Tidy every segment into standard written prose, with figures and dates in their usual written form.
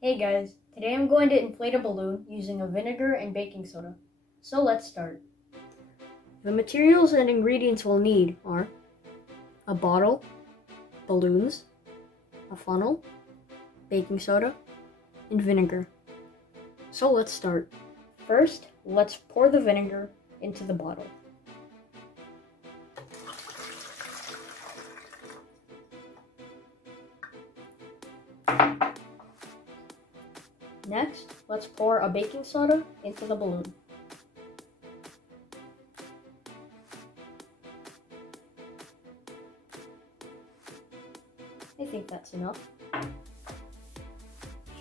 Hey guys, today I'm going to inflate a balloon using a vinegar and baking soda. So let's start. The materials and ingredients we'll need are a bottle, balloons, a funnel, baking soda, and vinegar. So let's start. First, let's pour the vinegar into the bottle. Next, let's pour a baking soda into the balloon. I think that's enough.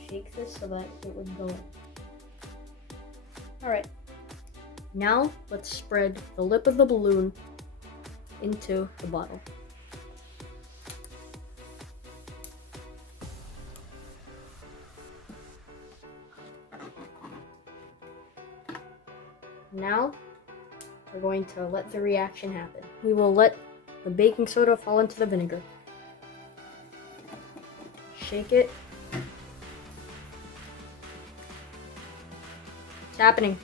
Shake this so that it would go. Alright, now let's spread the lip of the balloon into the bottle. Now, we're going to let the reaction happen. We will let the baking soda fall into the vinegar. Shake it. It's happening.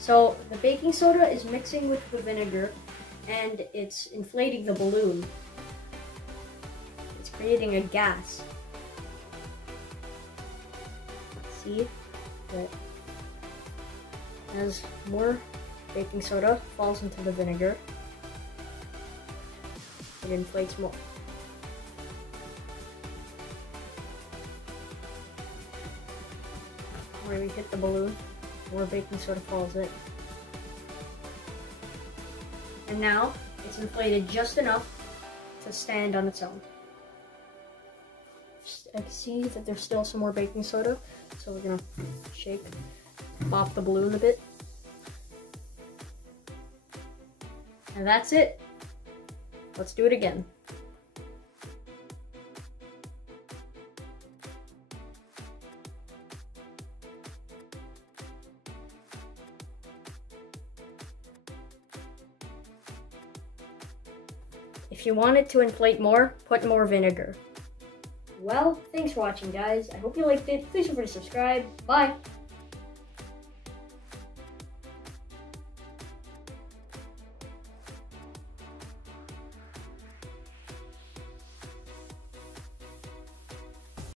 So, the baking soda is mixing with the vinegar and it's inflating the balloon. It's creating a gas. See that as more baking soda falls into the vinegar, it inflates more. Where we hit the balloon, more baking soda falls in. And now it's inflated just enough to stand on its own. I can see that there's still some more baking soda, so we're gonna shake, pop the balloon a bit. And that's it. Let's do it again. If you want it to inflate more, put more vinegar. Well, thanks for watching, guys. I hope you liked it. Please feel free to subscribe. Bye!